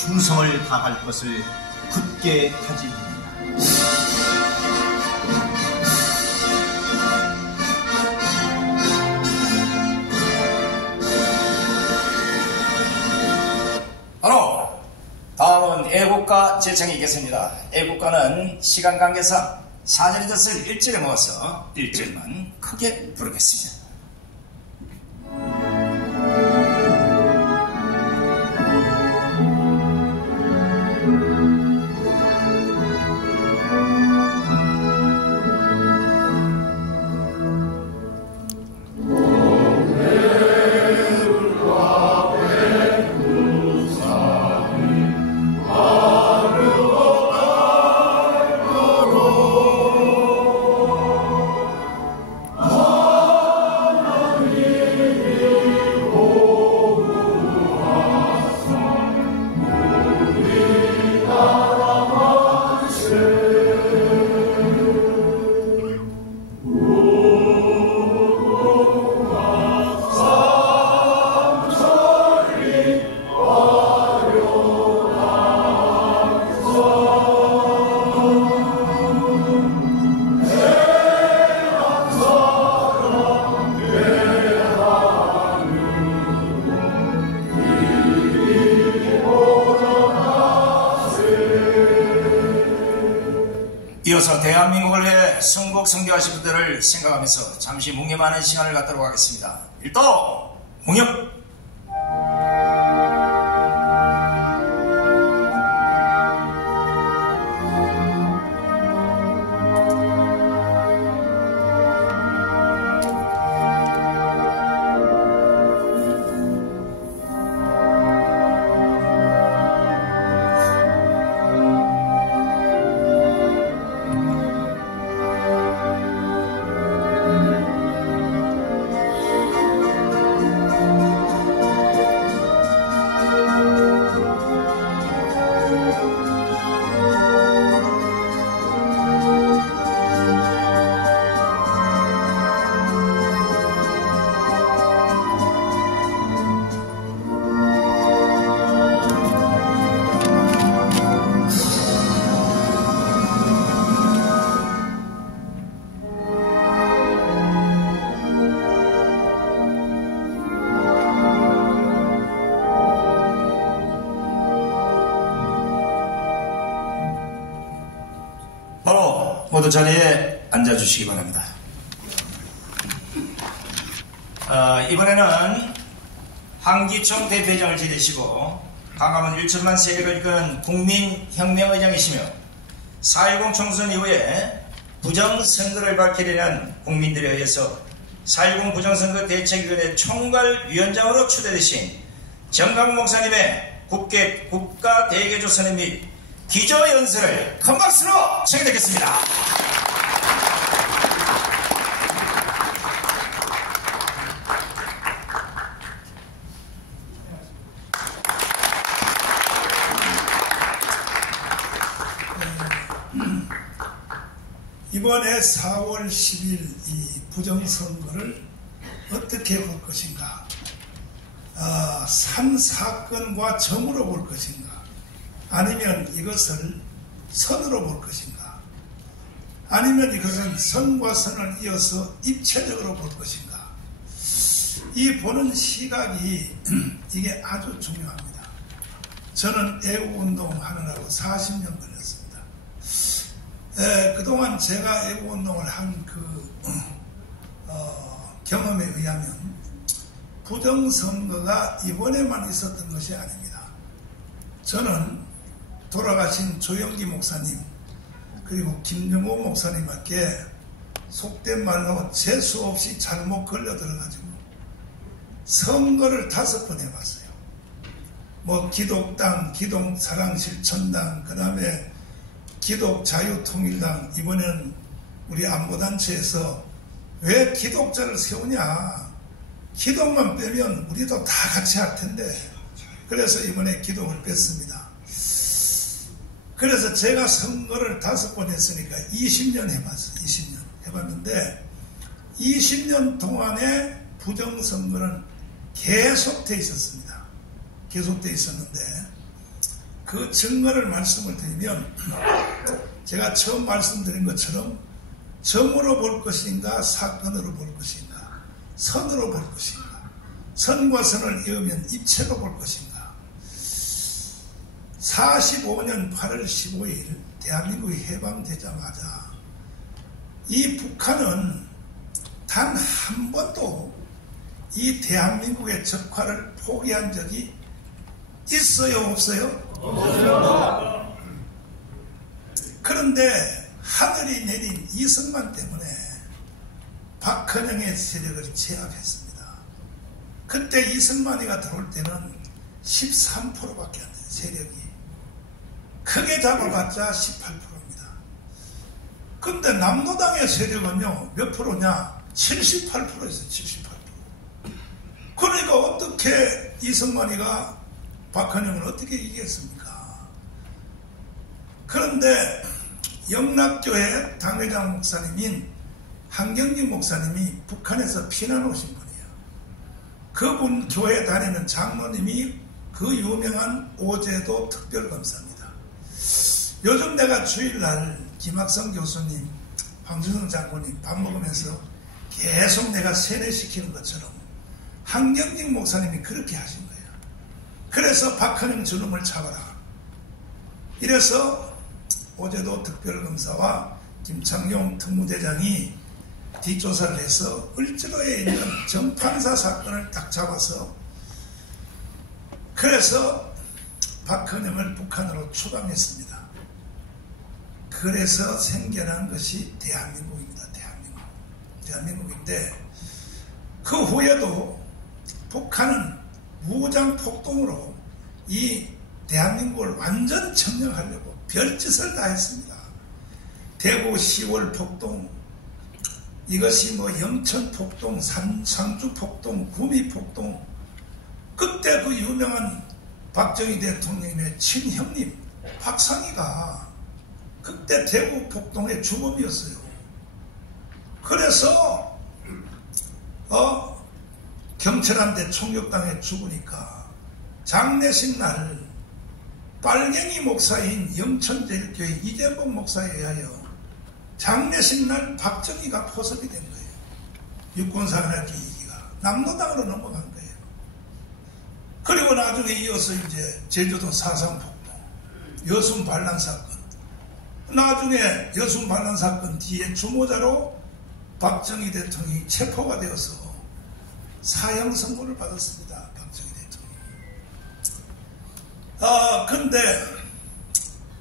충성을 다할 것을 굳게 다짐합니다. 바로 다음은 애국가 제청이겠습니다. 애국가는 시간 관계상 사전의 뜻을 1절에 모아서 1절만 크게 부르겠습니다. 이어서 대한민국을 위해 순국 성교하신 분들을 생각하면서 잠시 묵념하는 시간을 갖도록 하겠습니다. 일도 묵념. 모두 자리에 앉아주시기 바랍니다. 이번에는 황기총 대표회장을 지내시고 광화문 1천만 세력을 이끈 국민혁명의장이시며 4.10 총선 이후에 부정선거를 밝히려는 국민들에 의해서 4.10 부정선거 대책위원회 총괄위원장으로 추대되신 정강 목사님의 국가대개조선회 및 기조연설을 큰 박수로 청해 듣겠습니다. 이번에 4월 10일 이 부정선거를 어떻게 볼 것인가, 산사건과 점으로 볼 것인가, 아니면 이것을 선으로 볼 것인가, 아니면 이것은 선과 선을 이어서 입체적으로 볼 것인가, 이 보는 시각이 이게 아주 중요합니다. 저는 애국운동 하느라고 40년 걸렸습니다. 그동안 제가 애국운동을 한 경험에 의하면 부정선거가 이번에만 있었던 것이 아닙니다. 저는 돌아가신 조영기 목사님 그리고 김정호 목사님께 속된 말로 재수 없이 잘못 걸려들어가지고 선거를 5번 해봤어요. 기독당, 기독사랑실천당, 그 다음에 기독자유통일당, 이번에는 우리 안보단체에서 왜 기독자를 세우냐, 기독만 빼면 우리도 다 같이 할 텐데, 그래서 이번에 기독을 뺐습니다. 그래서 제가 선거를 5번 했으니까 20년 해봤어요. 20년 해봤는데 20년 동안에 부정선거는 계속돼 있었습니다. 계속돼 있었는데 그 증거를 말씀을 드리면 제가 처음 말씀드린 것처럼 점으로 볼 것인가 사건으로 볼 것인가 선으로 볼 것인가 선과 선을 이으면 입체로 볼 것인가 45년 8월 15일 대한민국이 해방되자마자 이 북한은 단 한 번도 이 대한민국의 적화를 포기한 적이 있어요 없어요? 없어요. 그런데 하늘이 내린 이승만 때문에 박헌영의 세력을 제압했습니다. 그때 이승만이가 들어올 때는 13%밖에 안 돼요. 세력이 크게 잡아봤자 18%입니다. 근데 남노당의 세력은요 몇 프로냐? 78%였어요. 78%. 그러니까 어떻게 이승만이가 박헌영을 어떻게 이기겠습니까? 그런데 영락교회 당회장 목사님인 한경진 목사님이 북한에서 피난 오신 분이에요. 그분 교회 다니는 장로님이 그 유명한 오제도 특별검사입니다. 요즘 내가 주일날 김학성 교수님, 황준성 장로님 밥 먹으면서 계속 내가 세뇌시키는 것처럼 한경진 목사님이 그렇게 하신 거예요. 그래서 박헌영 저놈을 잡아라. 이래서 오제도 특별검사와 김창룡 특무대장이 뒷조사를 해서 을지로에 있는 정판사 사건을 딱 잡아서 그래서 박헌영을 북한으로 추방했습니다. 그래서 생겨난 것이 대한민국입니다. 대한민국인데 그 후에도 북한은 무장폭동으로 이 대한민국을 완전 점령하려고 별짓을 다 했습니다. 대구 10월 폭동, 이것이 뭐 영천 폭동, 상주 폭동, 구미 폭동, 그때 그 유명한 박정희 대통령의 친형님 박상희가 그때 대구 폭동의 주범이었어요. 그래서 경찰한테 총격당해 죽으니까 장례식 날 빨갱이 목사인 영천제일교회 이재복 목사에 의하여 장례식 날 박정희가 포섭이 된 거예요. 육군사관학교 2기가 남노당으로 넘어간 거예요. 그리고 나중에 이어서 이제 제주도 사상폭동, 여순 반란 사건, 나중에 여순 반란 사건 뒤에 주모자로 박정희 대통령이 체포가 되어서 사형 선고를 받았습니다. 박정희 대통령이. 근데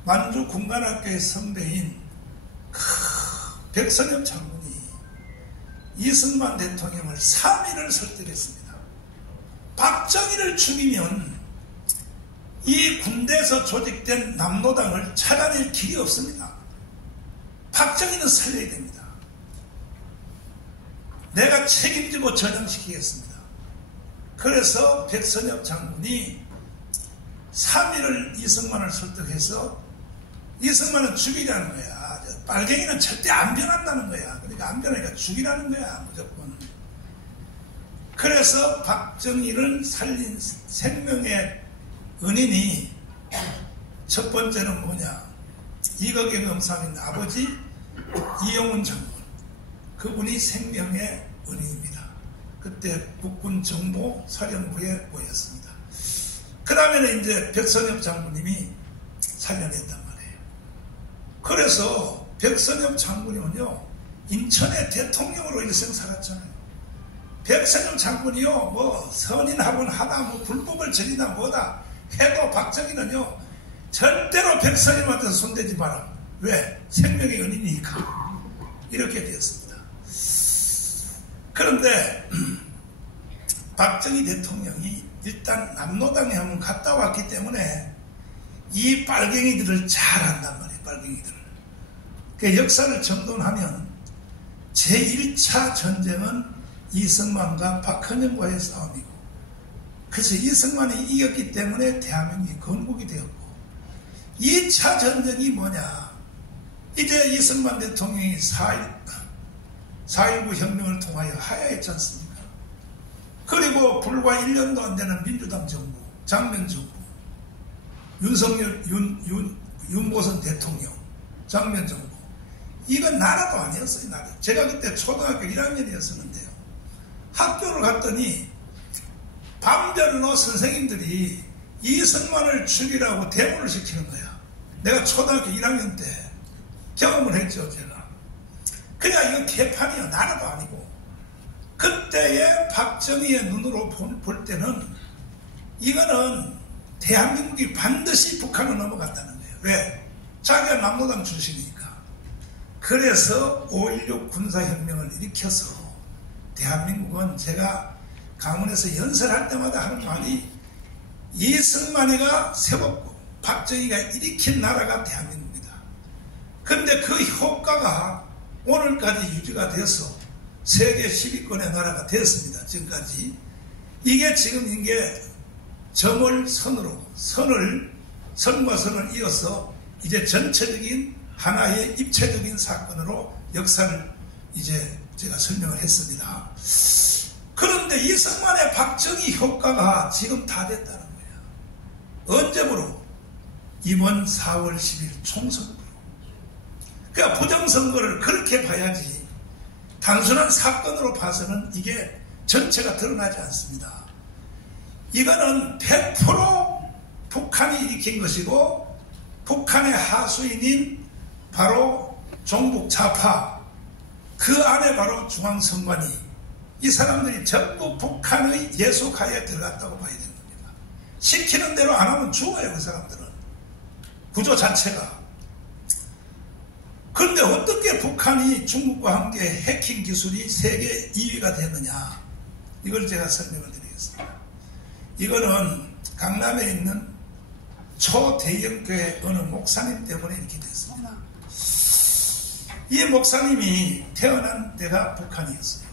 만주 군관학교의 선배인 백선엽 장군이 이승만 대통령을 3일을 설득했습니다. 박정희를 죽이면 이 군대에서 조직된 남노당을 찾아낼 길이 없습니다. 박정희는 살려야 됩니다. 내가 책임지고 전향시키겠습니다. 그래서 백선엽 장군이 3일을 이승만을 설득해서 이승만은 죽이라는 거야. 빨갱이는 절대 안 변한다는 거야. 그러니까 안 변하니까 죽이라는 거야. 무조건. 그래서 박정희를 살린 생명의 은인이 첫 번째는 뭐냐? 이거경 검사님 아버지 이용훈 장군. 그분이 생명의 은인입니다. 그때 국군 정보 사령부에 모였습니다. 그 다음에는 이제 백선엽 장군님이 살려냈단 말이에요. 그래서 백선엽 장군이면요, 인천의 대통령으로 일생 살았잖아요. 백선엽 장군이요, 뭐 선인학원 하나, 뭐 불법을 저리나 뭐다 해도 박정희는요, 절대로 백선엽한테 손대지 마라. 왜? 생명의 은인이니까. 이렇게 되었습니다. 그런데 박정희 대통령이 일단 남노당에 한번 갔다 왔기 때문에 이 빨갱이들을 잘 안단 말이에요. 빨갱이들을. 그 역사를 정돈하면 제1차 전쟁은 이승만과 박헌영과의 싸움이고, 그래서 이승만이 이겼기 때문에 대한민국이 건국이 되었고, 2차 전쟁이 뭐냐? 이제 이승만 대통령이 4.19 혁명을 통하여 하야했지 않습니까? 그리고 불과 1년도 안 되는 민주당 정부, 장면 정부. 윤석열, 윤보선 대통령, 장면 정부. 이건 나라도 아니었어요, 나라. 제가 그때 초등학교 1학년이었었는데요. 학교를 갔더니 밤별로 선생님들이 이승만을 죽이라고 데모를 시키는 거야. 내가 초등학교 1학년 때 경험을 했죠, 제가. 그냥 이건 개판이야, 나라도 아니고. 그때의 박정희의 눈으로 볼 때는 이거는 대한민국이 반드시 북한을 넘어간다는 거예요. 왜? 자기가 남로당 출신이니까. 그래서 5.16 군사혁명을 일으켜서 대한민국은 제가 강원에서 연설할 때마다 하는 말이 이승만이가 세웠고 박정희가 일으킨 나라가 대한민국입니다. 그런데 그 효과가 오늘까지 유지가 돼서 세계 10위권의 나라가 되었습니다. 지금까지. 이게 지금 이게 점을 선으로 선과 선을 이어서 이제 전체적인 하나의 입체적인 사건으로 역사를 이제 제가 설명을 했습니다. 그런데 이승만의 박정희 효과가 지금 다 됐다는 거예요. 언제부로? 이번 4월 10일 총선으로. 그러니까 부정선거를 그렇게 봐야지 단순한 사건으로 봐서는 이게 전체가 드러나지 않습니다. 이거는 100% 북한이 일으킨 것이고 북한의 하수인인 바로 종북 좌파 그 안에 바로 중앙선관위 이 사람들이 전부 북한의 예속하에 들어갔다고 봐야 되는 겁니다. 시키는 대로 안 하면 죽어요, 그 사람들은. 구조 자체가. 그런데 어떻게 북한이 중국과 함께 해킹 기술이 세계 2위가 됐느냐, 이걸 제가 설명을 드리겠습니다. 이거는 강남에 있는 초대형교회 어느 목사님 때문에 이렇게 됐습니다. 이 목사님이 태어난 데가 북한이었어요.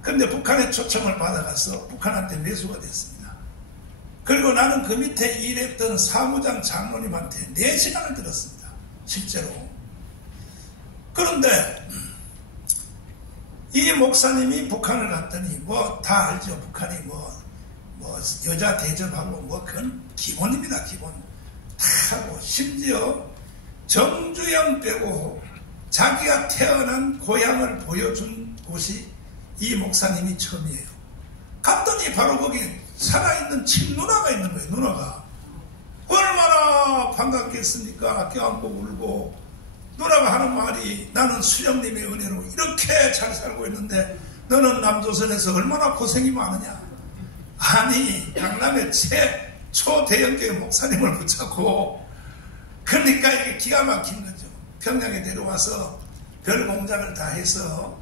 그런데 북한의 초청을 받아가서 북한한테 매수가 됐습니다. 그리고 나는 그 밑에 일했던 사무장 장로님한테 4시간을 들었습니다. 실제로. 그런데 이 목사님이 북한을 갔더니 뭐 다 알죠. 북한이 뭐 여자 대접하고 뭐 그건 기본입니다. 기본. 다 하고 심지어 정주영 빼고 자기가 태어난 고향을 보여준 곳이 이 목사님이 처음이에요. 갔더니 바로 거기 살아있는 친누나가 있는 거예요. 누나가. 얼마나 반갑겠습니까? 껴안고 울고. 누나가 하는 말이 나는 수령님의 은혜로 이렇게 잘 살고 있는데 너는 남조선에서 얼마나 고생이 많으냐. 아니 강남의 초대형교회 목사님을 붙잡고 그러니까 이게 기가 막힌 거죠. 평양에 내려와서 별 공장을 다 해서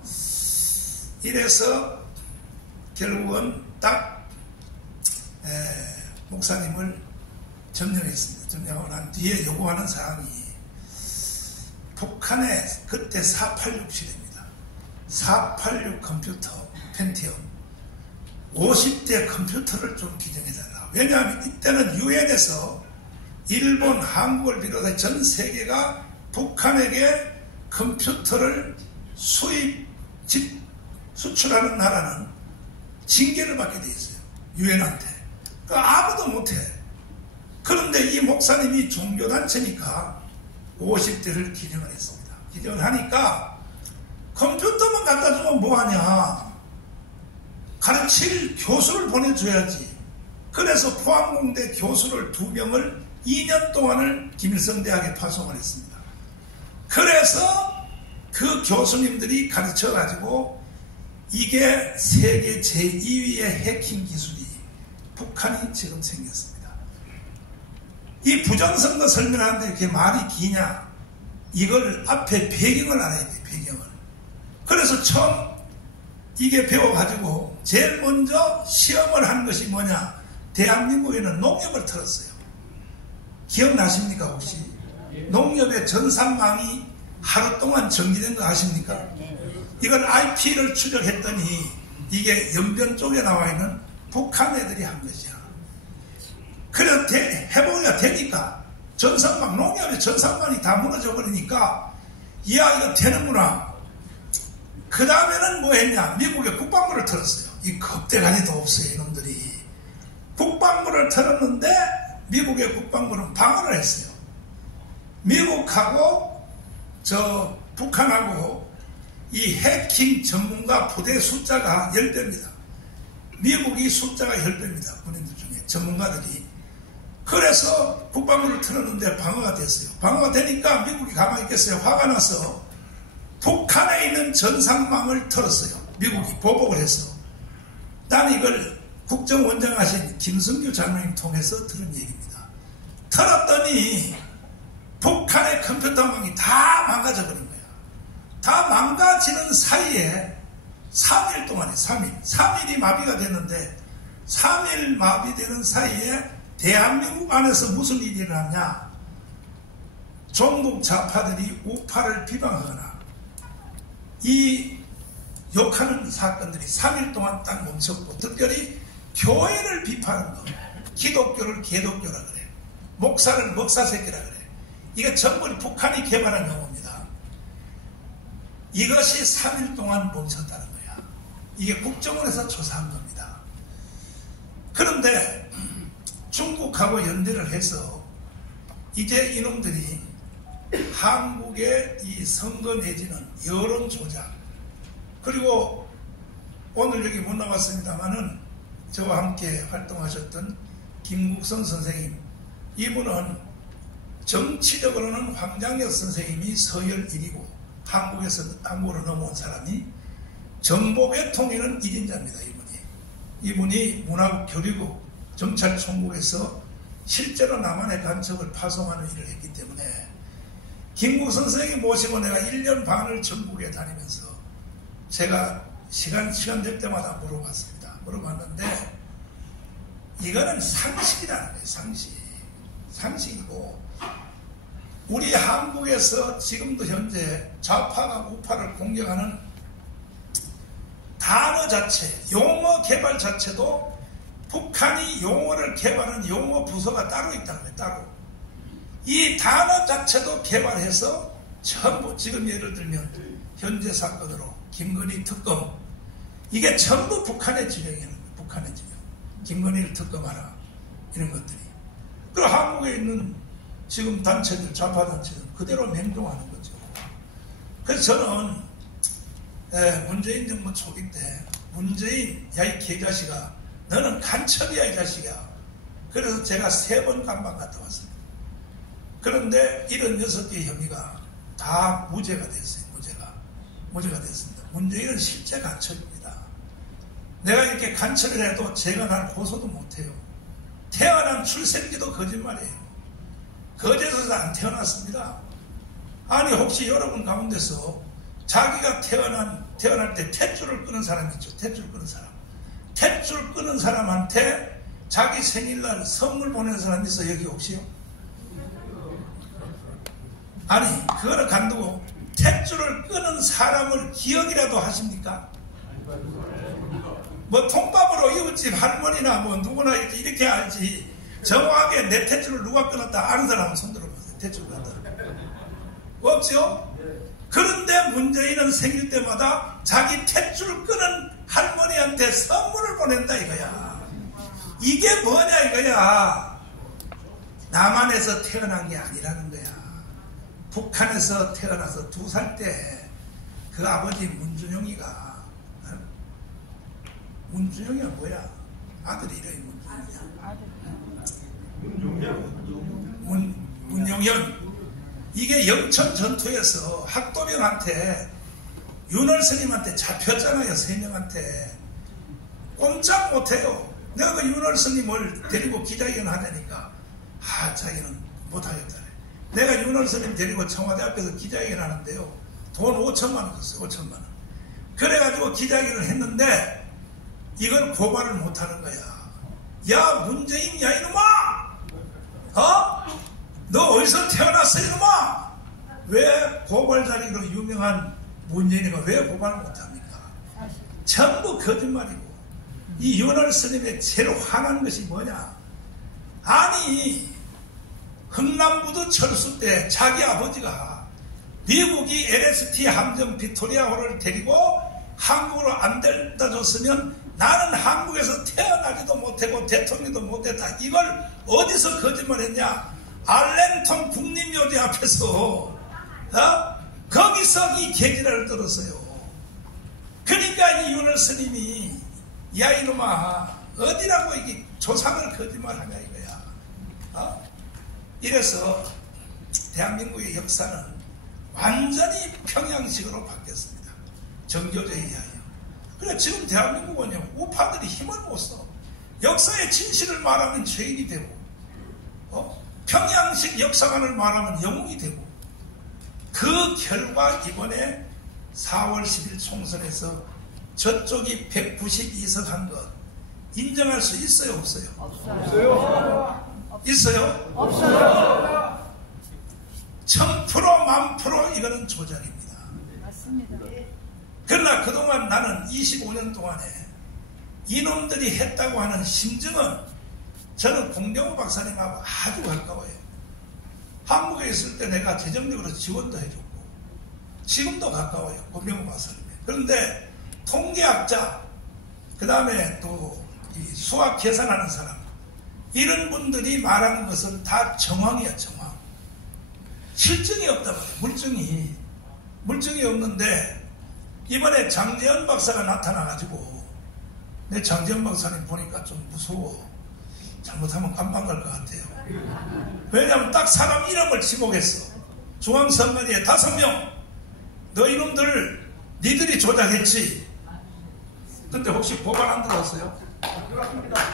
이래서 결국은 딱 목사님을 점령했습니다. 점령하고 난 뒤에 요구하는 사항이 북한에 그때 486 시대입니다. 486 컴퓨터 펜티엄 50대 컴퓨터를 좀 기증해달라. 왜냐하면 이때는 유엔에서 일본, 한국을 비롯해 전 세계가 북한에게 컴퓨터를 수출하는 나라는 징계를 받게 돼 있어요. 유엔한테. 그러니까 아무도 못해. 그런데 이 목사님이 종교단체니까 50대를 기증을 했습니다. 기증을 하니까 컴퓨터만 갖다 주면 뭐하냐. 가르칠 교수를 보내줘야지. 그래서 포항공대 교수를 2명을 2년 동안을 김일성 대학에 파송을 했습니다. 그래서 그 교수님들이 가르쳐가지고 이게 세계 제2위의 해킹 기술이 북한이 지금 생겼습니다. 이 부정선거 설명하는데 이렇게 말이 기냐? 이걸 앞에 배경을 알아야 돼요. 배경을. 그래서 처음 이게 배워가지고 제일 먼저 시험을 한 것이 뭐냐? 대한민국에는 농협을 틀었어요. 기억나십니까 혹시? 농협의 전산망이 하루 동안 정지된 거 아십니까? 이걸 IP를 추적했더니 이게 연변 쪽에 나와 있는 북한 애들이 한 것이야. 그래서 해보기가 되니까 전산망, 농협의 전산망이 다 무너져 버리니까 이야 이거 되는구나. 그 다음에는 뭐 했냐? 미국의 국방부를 틀었어요. 이 겁대가리도 없어요 이놈들이. 국방부를 틀었는데 미국의 국방부는 방어를 했어요. 미국하고 북한하고 이 해킹 전문가 부대 숫자가 10배입니다. 미국이 숫자가 10배입니다. 군인들 중에 전문가들이. 그래서 국방부를 틀었는데 방어가 됐어요. 방어가 되니까 미국이 가만히 있겠어요. 화가 나서 북한에 있는 전상망을 틀었어요. 미국이 보복을 해서. 나는 이걸 국정원장 하신 김승규 장관님 통해서 들은 얘기입니다. 틀었더니 북한의 컴퓨터망이 다 망가져 버린 거야. 다 망가지는 사이에 3일 동안에 3일이 마비가 됐는데 3일 마비되는 사이에 대한민국 안에서 무슨 일이 일어났냐. 종북 좌파들이 우파를 비방하거나 이 욕하는 사건들이 3일 동안 딱 멈췄고, 특별히 교회를 비판하는 거, 기독교를 개독교라 그래, 목사를 목사새끼라 그래. 이게 전부 북한이 개발한 용어입니다. 이것이 3일 동안 멈췄다는 거야. 이게 국정원에서 조사한 겁니다. 그런데 중국하고 연대를 해서 이제 이놈들이 한국의 이 선거 내지는 여론 조작, 그리고 오늘 여기 못 나왔습니다만은 저와 함께 활동하셨던 김국선 선생님, 이분은 정치적으로는 황장엽 선생님이 서열 1위고 한국으로 넘어온 사람이, 정복의 통일은 1인자입니다. 이분이 문화국 교류국 정찰총국에서 실제로 남한의 간첩을 파송하는 일을 했기 때문에 김국선 선생님 모시고 내가 1년 반을 전국에 다니면서 제가 시간 될 때마다 물어봤습니다. 물어봤는데 이거는 상식이라는 거예요. 상식이고, 우리 한국에서 지금도 현재 좌파가 우파를 공격하는 단어 자체, 용어 개발 자체도 북한이 용어를 개발한 용어 부서가 따로 있다는 거예요. 따로. 이 단어 자체도 개발해서 전부, 지금 예를 들면 현재 사건으로 김건희 특검, 이게 전부 북한의 지령이에요. 북한의 지령. 김건희를 특검하라, 이런 것들이. 그리고 한국에 있는 지금 단체들, 좌파 단체들 그대로 맹종하는 거죠. 그래서 저는 문재인 정부 초기 때 문재인, 야 이 개자식아, 너는 간첩이야 이 자식이야. 그래서 제가 3번 감방 갔다 왔습니다. 그런데 76개의 혐의가 다 무죄가 됐어요. 무죄가 됐습니다. 문재인은 실제 간첩입니다. 내가 이렇게 간첩을 해도 제가 날 고소도 못해요. 태어난 출생기도 거짓말이에요. 거제도에서 안 태어났습니다. 아니 혹시 여러분 가운데서 자기가 태어날 때 탯줄을 끄는 사람 있죠. 탯줄 끄는 사람. 탯줄 끄는 사람한테 자기 생일날 선물 보내는 사람 있어 여기 혹시요? 아니 그거를 간두고 탯줄을 끄는 사람을 기억이라도 하십니까? 뭐 통밥으로 이웃집 할머니나 뭐 누구나 이렇게 알지, 정확하게 내 탯줄을 누가 끊었다 아는 사람은 손 들어보세요. 탯줄 끊었다 없죠? 그런데 문재인은 생일 때마다 자기 탯줄 끄는 할머니한테 선물을 보낸다 이거야. 이게 뭐냐 이거야. 남한에서 태어난 게 아니라는 거야. 북한에서 태어나서 2살 때 그 아버지 문준영이가, 문준영이가 뭐야? 아들이 이름이 문용현. 이게 영천 전투에서 학도병한테, 윤월 스님한테 잡혔잖아요. 3명한테. 꼼짝 못해요. 내가 그 윤월 스님을 데리고 기자회견 하자니까 자기는 못하겠다. 내가 윤월 스님 데리고 청와대 앞에서 기자회견 하는데요, 돈 5천만 원 줬어요. 5천만 원. 그래가지고 기자회견을 했는데 이걸 고발을 못하는 거야. 야 문재인, 야 이놈아, 너 어디서 태어났어 이놈아? 왜 고발 자리로 유명한 문재인이가 왜 고발을 못합니까? 전부 거짓말이고. 이 윤월 스님의 제일 화난 것이 뭐냐? 아니 흥남부두 철수 때 자기 아버지가 미국이 LST 함정 빅토리아호를 데리고 한국으로 안 데려다 줬으면 나는 한국에서 태어나지도 못하고 대통령도 못했다. 이걸 어디서 거짓말했냐? 알렌톤 국립묘지 앞에서 거기서 이 개지랄을 떨었어요. 그러니까 이 윤월 스님이 야 이놈아 어디라고 이게 조상을 거짓말하냐 이거야. 이래서 대한민국의 역사는 완전히 평양식으로 바뀌었습니다. 정교조에 의하여. 그래 지금 대한민국은요 우파들이 힘을 못 써. 역사의 진실을 말하면 죄인이 되고 평양식 역사관을 말하면 영웅이 되고 그 결과 이번에 4월 10일 총선에서 저쪽이 192석 한 것 인정할 수 있어요 없어요? 없어요. 있어요? 없어요. 1000% 10,000% 이거는 조작입니다. 맞습니다. 그러나 그동안 나는 25년 동안에 이놈들이 했다고 하는 심증은 저는 공병호 박사님하고 아주 가까워요. 한국에 있을 때 내가 재정적으로 지원도 해줬고 지금도 가까워요. 공병호 박사님. 그런데 통계학자 그 다음에 또 이 수학 계산하는 사람 이런 분들이 말하는 것은 다 정황이야 정황. 실증이 없다 말이야. 물증이 없는데 이번에 장재현 박사가 나타나가지고 내 장재현 박사님 보니까 좀 무서워. 잘못하면 깜빵 갈 것 같아요. 왜냐하면 딱 사람 이름을 지목했어. 중앙선관위에 5명. 너 이놈들 니들이 조작했지. 근데 혹시 보관 안 들어왔어요?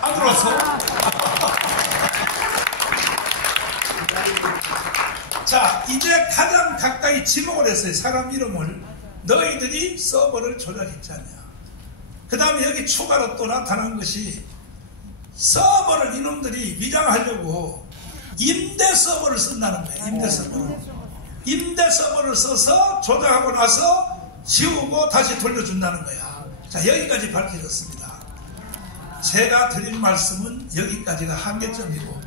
안 들어왔어? 자 이제 가장 가까이 지목을 했어요. 사람 이름을. 너희들이 서버를 조작했지 않냐. 그 다음에 여기 추가로 또 나타난 것이 서버를 이놈들이 위장하려고 임대 서버를 쓴다는 거예요. 임대 서버를 써서 조작하고 나서 지우고 다시 돌려준다는 거야. 자 여기까지 밝혀졌습니다. 제가 드릴 말씀은 여기까지가 한계점이고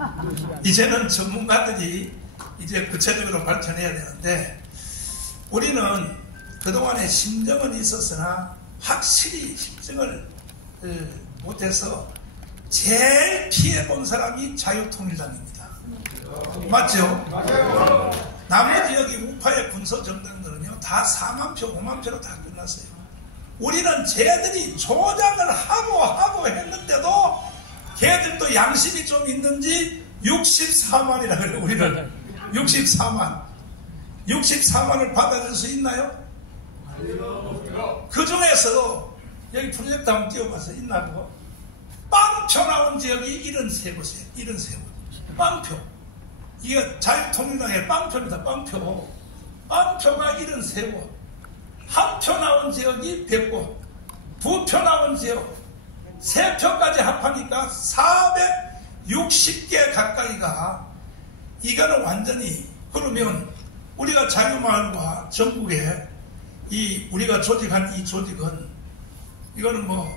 이제는 전문가들이 이제 구체적으로 밝혀내야 되는데 우리는 그동안에 심정은 있었으나 확실히 심증을 못해서 제일 피해본 사람이 자유통일당입니다. 맞죠? 맞아요. 나머지 여기 우파의 군소정당들은요 다 4만 표, 5만 표로 다 끝났어요. 우리는 쟤들이 조작을 하고 했는데도 걔들도 양심이 좀 있는지 64만이라 그래요. 우리는 64만을 받아줄 수 있나요? 그 중에서도 여기 프로젝트 한번 띄워봐서 있나 그거? 빵표 나온 지역이 73곳이에요. 73곳. 빵표. 이게 자유통일당의 빵표입니다. 빵표가 73곳. 한 표 나온 지역이 100곳. 2표 나온 지역 3표까지 합하니까 460개 가까이가 이거는 완전히 그러면 우리가 자유마을과 전국에 우리가 조직한 이 조직은 이거는 뭐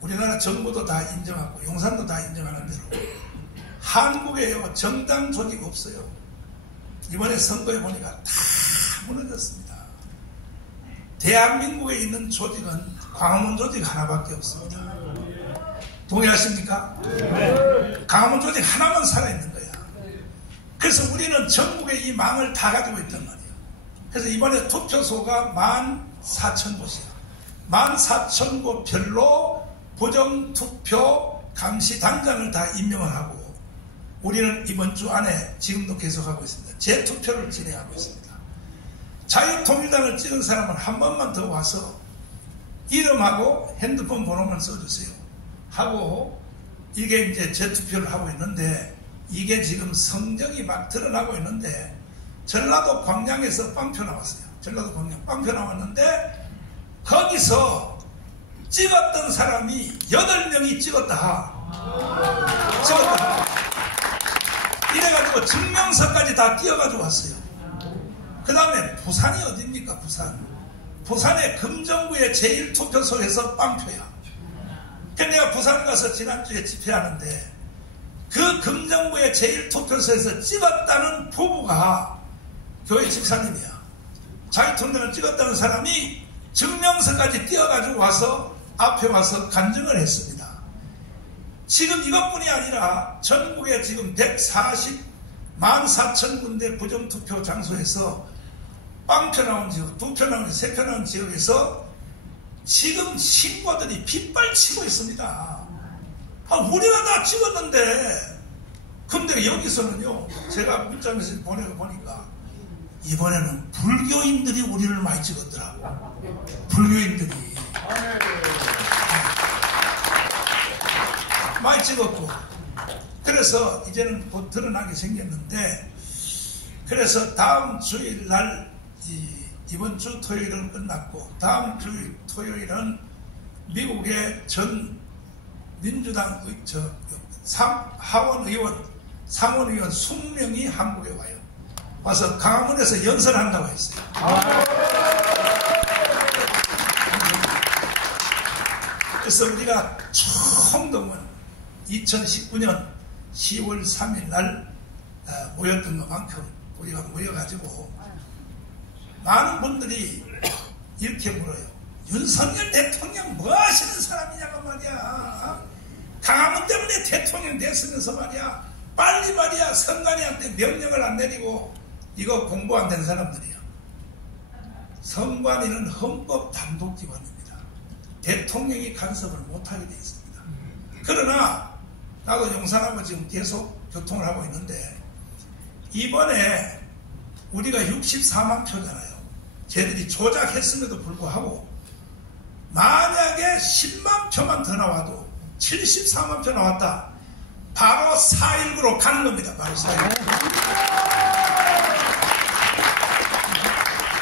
우리나라 정부도 다 인정하고 용산도 다 인정하는 대로 한국에요 정당 조직 없어요. 이번에 선거에 보니까 다 무너졌습니다. 대한민국에 있는 조직은 광화문 조직 하나밖에 없습니다. 동의하십니까? 네. 광화문 조직 하나만 살아있는 거야. 그래서 우리는 전국에 이 망을 다 가지고 있단 말이에요. 그래서 이번에 투표소가 14,000곳이야. 14,000곳별로 부정투표 감시단장을 다 임명을 하고 우리는 이번 주 안에 지금도 계속하고 있습니다. 재투표를 진행하고 있습니다. 자유통일당을 찍은 사람은 한 번만 더 와서 이름하고 핸드폰 번호만 써주세요 하고 이게 이제 재투표를 하고 있는데 이게 지금 성적이 막 드러나고 있는데 전라도 광양에서 빵표 나왔어요. 전라도 광양 빵표 나왔는데 거기서 찍었던 사람이 8명이 찍었다. 이래가지고 증명서까지 다 띄어가지고 왔어요. 그 다음에 부산이 어딥니까? 부산의 금정구의 제1투표소에서 빵표야. 그래서 내가 부산 가서 지난주에 집회하는데 그 금정구의 제1투표소에서 찍었다는 부부가 교회 집사님이야. 자유통일당을 찍었다는 사람이 증명서까지 띄어가지고 와서 앞에 와서 간증을 했습니다. 지금 이것뿐이 아니라 전국에 지금 140만 4천 군데 부정투표 장소에서 빵표 나온 지역, 2표 나온 지역, 3표 나온 지역에서 지금 신고들이 빗발치고 있습니다. 우리가 다 찍었는데, 근데 여기서는요, 제가 문자 메시지 보니까 이번에는 불교인들이 우리를 많이 찍었더라고. 불교인들이 많이 찍었고, 그래서 이제는 곧 드러나게 생겼는데, 그래서 다음 주일날 이번 주 토요일은 끝났고, 다음 주 토요일은 미국의 전 민주당 상원의원 20명이 한국에 와요. 와서 강화문에서 연설한다고 했어요. 그래서 우리가 총동원 2019년 10월 3일 날 모였던 것만큼 우리가 모여가지고 많은 분들이 이렇게 물어요. 윤석열 대통령 뭐 하시는 사람이냐고 말이야. 강화문 때문에 대통령 됐으면서 말이야. 빨리 말이야 선관위한테 명령을 안 내리고 이거 공부 안 된 사람들이야. 선관위는 헌법 단독기관입니다. 대통령이 간섭을 못하게 되어 있습니다. 그러나 나도 용산하고 지금 계속 교통을 하고 있는데 이번에 우리가 64만 표잖아요. 쟤들이 조작했음에도 불구하고 만약에 10만 표만 더 나와도 74만 표 나왔다. 바로 4.19로 가는 겁니다. 바로 4.19.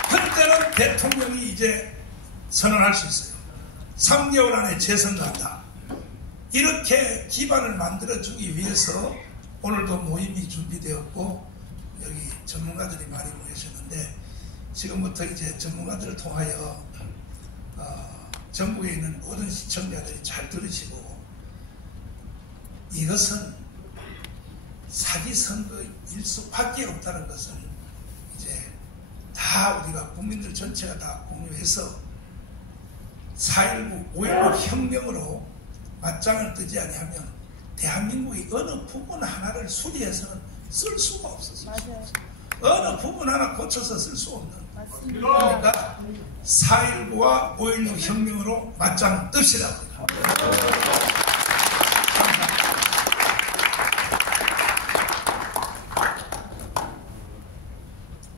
그때는 대통령이 이제 선언할 수 있어요. 3개월 안에 재선한다. 이렇게 기반을 만들어주기 위해서 오늘도 모임이 준비되었고 여기 전문가들이 많이 모이셨는데 지금부터 이제 전문가들을 통하여 전국에 있는 모든 시청자들이 잘 들으시고 이것은 사기 선거일 수밖에 없다는 것을 이제 다 우리가 국민들 전체가 다 공유해서 4.19, 5.16 혁명으로 맞짱을 뜨지 아니하면 대한민국의 어느 부분 하나를 수리해서는 쓸 수가 없었어요. 어느 부분 하나 고쳐서 쓸 수 없는. 맞습니다. 그러니까 4.19와 5.16 혁명으로 맞짱 뜹시다.